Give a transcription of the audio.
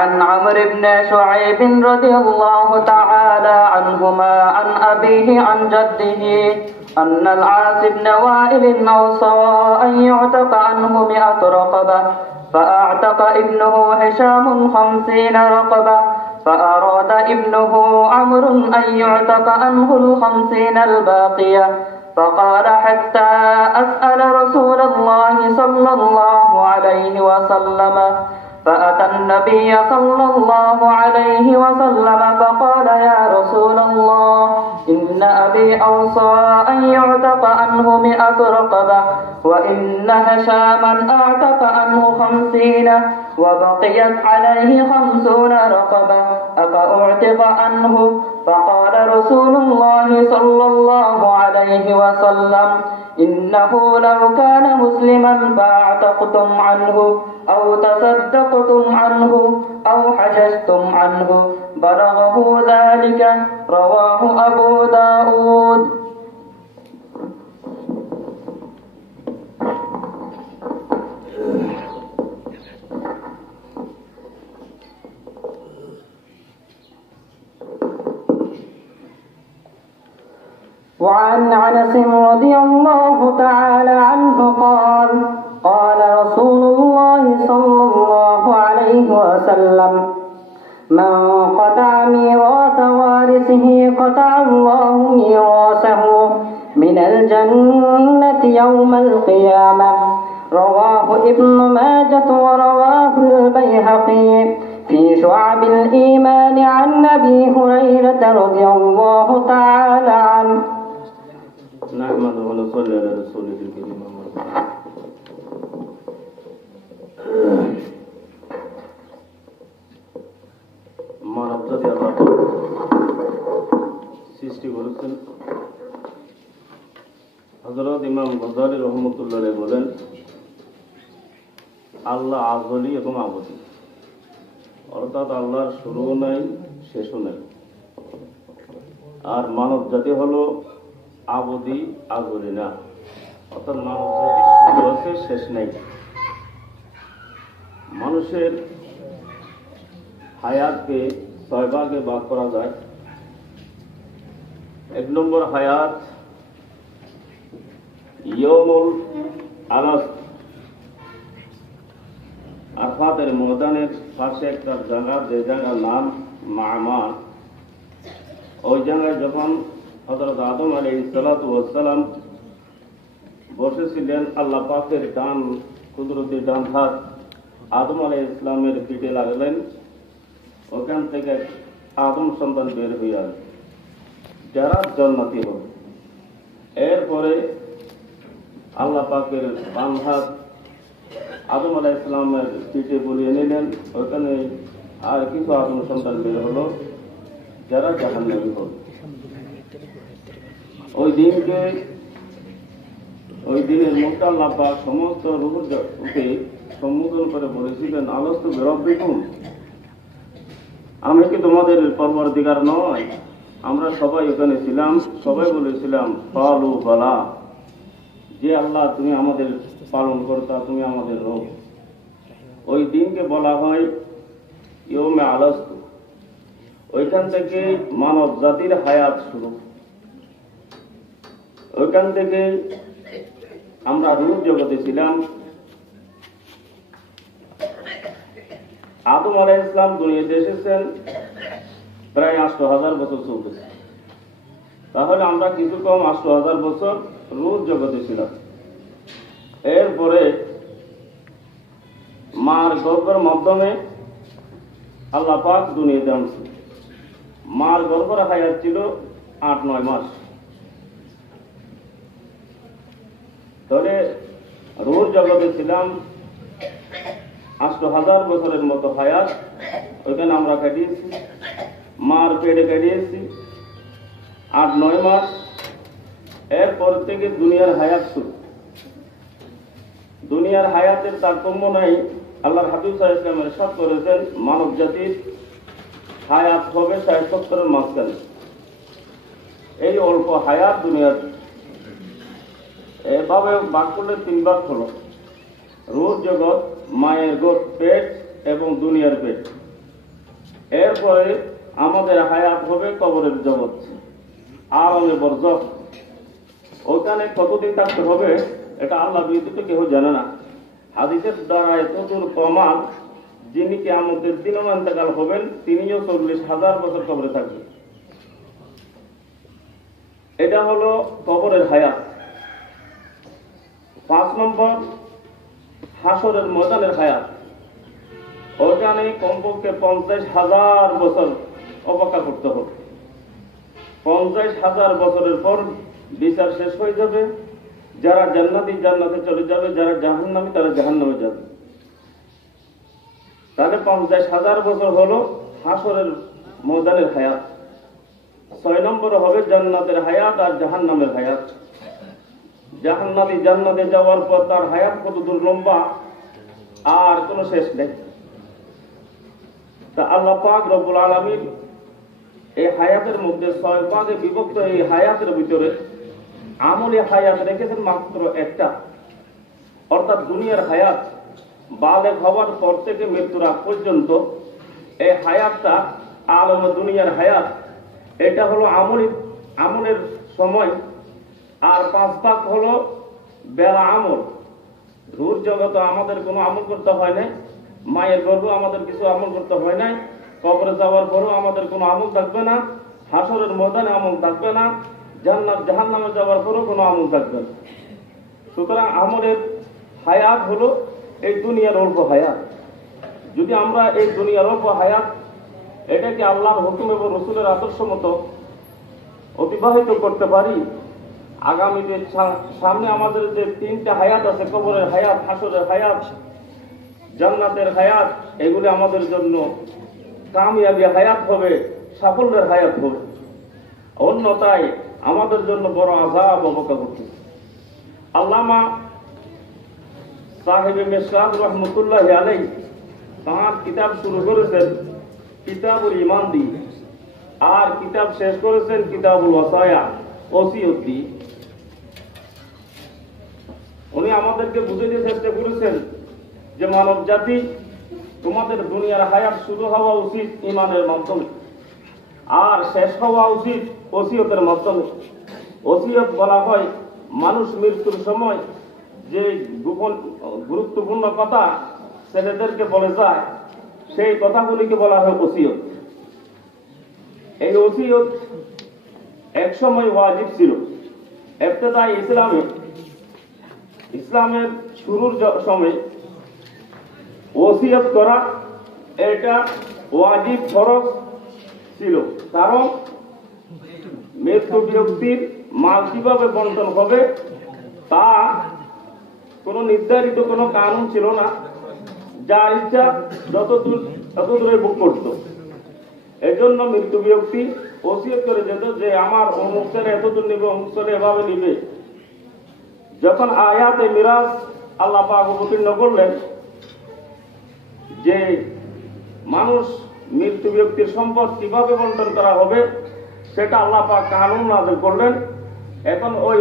وعن عمرو بن شعيب رضي الله تعالى عنهما عن أبيه عن جده أن العاص بن وائل أوصى أن يعتق عنه 100 رقبة فأعتق ابنه هشام 50 رقبة فأراد ابنه عمرو أن يعتق عنه 50 الباقية فقال حتى أسأل رسول الله صلى الله عليه وسلم فأتى النبي صلى الله عليه وسلم فقال يا رسول الله إن أبي أوصى أن يعتق عنه 100 رقبة وإن هشاما أعتق عنه 50 وبقيت عليه 50 رقبة أفأعتق عنه فقال رسول الله صلى الله عليه وسلم إنه لو كان مسلما فأعتقتم عنه أو تصدقتم عنه أو حججتم عنه بلغه ذلك رواه أبو داود. وعن أنس رضي الله تعالى عنه قال قال رسول الله صلى الله عليه وسلم من قطع ميراث وارثه قطع الله ميراثه من الجنة يوم القيامة رواه ابن ماجة ورواه البيهقي في شعب الإيمان عن أبي هريرة رضي الله تعالى عنه. نحمده ونصلي على رسوله الكريم. মানব জাতি আল্লাহ সৃষ্টি করেছেন। হযরত ইমাম গজালী রহমতুল্লাহ আলাইহি বলেন, আল্লাহ আযলি এবং আবদি, অর্থাৎ আল্লাহর শুরুও নাই শেষও নাই। আর মানব জাতি হলো আবদি, আযলি না, অর্থাৎ মানব জাতির শুরু আছে শেষ নাই। মানুষের হায়াতকে 6 ভাগে ভাগ করা যায়। 1 নম্বর হায়াত ইয়মুল আলাস, আরাফাতের ময়দানের পাশে একটা জায়গা, যে জায়গার নাম মা'মান। ওই জায়গায় যখন হযরত আদম আলাইহিস সালাতু ওয়াস সালাম বসেছিলেন, আল্লাহ পাকের ডান কুদরতি ডান হাত আদম আলাইহিস সালামের পিঠে লাগলেন। ওখান থেকে আদম সন্তান বের হয়ে আসবে, যারা জান্নাতি হবে। এরপরে আল্লাহ পাকের বাম হাত আদম আলাইহিস সালামের পিঠে বলিয়ে নিলেন। ওখানে আর কিছু আদম সন্তান বের হলো, যারা জাহান্নামী হবে। ওই দিনের মধ্যে আল্লাহ পাক সমস্ত রূহকে সম্বোধন করে বলেছিলেন, আলস্তু বিরাব্বিকুম, আমি কি তোমাদের পরওয়ারদিগার নয়? আমরা সবাই ওখানে ছিলাম, সবাই বলেছিলাম ক্বালু বালা, যে আল্লাহ তুমি আমাদের পালন কর্তা, তুমি আমাদের রব। ওই দিনকে বলা হয় ইয়ৌমে আলাস্তু। ওইখান থেকে মানব জাতির হায়াত শুরু। ওইখান থেকে আমরা রূপ জগতে ছিলাম। আদম আলাইহিস সালাম দুনিয়াতে এসেছেন প্রায় ৮০০০ বছর চলতেছে। তাহলে আমরা কিছু কম ৮০০০ বছর রূপ জগতে ছিলাম। এরপরে মার গর্ভের মাধ্যমে আল্লাহ পাক দুনিয়াতে আনছে। মার গর্ভের হায়াত ছিল ৮-৯ মাস। তাহলে রূপ জগতে ছিলাম ৮০০০০ বছরের মতো হায়াত ওইখানে আমরা কাটিয়েছি। মার পেটে কাটিয়েছি ৮-৯ মাস। এরপর থেকে দুনিয়ার হায়াত শুরু। দুনিয়ার হায়াতের তারতম্য নাই। আল্লাহর হাবিব সাল্লাল্লাহু আলাইহি ওয়াসাল্লাম ইরশাদ করেছেন, মানব জাতির হায়াত হবে ৬০-৭০ মাঝখানে। এই অল্প হায়াত দুনিয়ার এভাবে ভাগ করলে ৩ ভাগ হলো। রূপ জগৎ, মায়ের পেট এবং দুনিয়ার পেট। এরপরে আমাদের হায়াত হবে কবরের জগৎ, আলমে বরজখ। ওখানে কতদিন থাকতে হবে এটা আল্লাহ ব্যতীত কেউ জানে না। হাদিসের দ্বারা এতদূর প্রমাণ, যিনি কিয়ামতের দিনে ইন্তেকাল হবেন তিনিও 40,000 বছর কবরে থাকবেন। এটা হলো কবরের হায়াত। 5 নম্বর, হাসরের ময়দানের হায়াত। ওখানে কমপক্ষে 50,000 বছর অপেক্ষা করতে হবে। 50,000 বছরের পর বিচার শেষ হয়ে যাবে। যারা জান্নাতি জান্নাতে চলে যাবে, যারা জাহান্নামী তারা জাহান্নামে যাবে। তাহলে 50,000 বছর হলো হাসরের ময়দানের হায়াত। 6 নম্বরে হবে জান্নাতের হায়াত আর জাহান্নামের হায়াত। জাহান্নাতি জান্নাতে যাওয়ার পর তার হায়াত কত দূর লম্বা আর কোনো শেষ নেই। তা আল্লাহ পাক রব্বুল আলামিন এই হায়াতের মধ্যে 6 ভাগে বিভক্ত এই হায়াতের ভিতরে আমলি হায়াত রেখেছেন মাত্র একটা, অর্থাৎ দুনিয়ার হায়াত। বালেগ হওয়ার পর থেকে মৃত্যুর আগ পর্যন্ত এই হায়াতটা আলম দুনিয়ার হায়াত। এটা হলো আমলের সময়। আর 5 ভাগ হলো বেলা আমল। রুর জগতে আমাদের কোনো আমল করতে হয় নাই, মায়ের গর্ভে আমাদের কিছু আমল করতে হয় নাই, কবরে যাওয়ার পরও আমাদের কোনো আমল থাকবে না, হাসরের ময়দানে আমল থাকবে না, জান্নাত জাহান্নামে যাওয়ার পরও কোনো আমল থাকবে না। সুতরাং আমলের হায়াত হলো এই দুনিয়ার অল্প হায়াত। যদি আমরা এই দুনিয়ার অল্প হায়াত এটাকে আল্লাহর হুকুম এবং রসুলের আদর্শ মতো অতিবাহিত করতে পারি, আগামীতে সামনে আমাদের যে 3টা হায়াত আছে, কবরের হায়াত, হাসরের হায়াত, জান্নাতের হায়াত, এগুলি আমাদের জন্য কামিয়াবি হায়াত হবে, সাফল্যের হায়াত হবে। অন্যথায় আমাদের জন্য বড় আযাব অপেক্ষা করতেছে। আল্লামা সাহেবে মেশকাত রহমতুল্লাহ আলাইহি তাঁর কিতাব শুরু করেছেন কিতাবুল ঈমান দিয়ে, আর কিতাব শেষ করেছেন কিতাবুল ওয়াসায়া, ওসিয়ত দিয়ে। উনি আমাদেরকে বুঝাতে চেষ্টা করেছেন যে মানব জাতি, তোমাদের দুনিয়ার হায়াত শুরু হওয়া উচিত ঈমানের মাধ্যমে, আর শেষ হওয়া উচিত ওসিয়তের মাধ্যমে। ওসিয়ত বলা হয় মানুষ মৃত্যুর সময় যে গোপন গুরুত্বপূর্ণ কথা ছেলেদেরকে বলে যায়, সেই কথাগুলিকে বলা হয় ওসিয়ত। এই ওসিয়ত এক সময় ওয়াজিব ছিল। ইবতিদায়ে ইসলামের শুরুর সময় ওসিয়ত করা এটা ওয়াজিব ফরজ ছিল। কারণ মৃত্যু ব্যক্তির মাল কিভাবে বন্টন হবে তা কোনো নির্ধারিত কোনো কানুন ছিল না। যার ইচ্ছা যত দূরে বুক করত। এই জন্য মৃত্যু ব্যক্তি ওসিয়ত করে যেত যে আমার অমুক ছেলে এতদূর নিবে, অমুক ছেলে এভাবে নিবে। যখন আয়াতে মিরাজ আল্লাহ পাক অবতীর্ণ করলেন যে মানুষ মৃত্যু ব্যক্তির সম্পদ কিভাবে বন্টন করা হবে, সেটা আল্লাহ পাক কানুন নাযিল করলেন। এখন ওই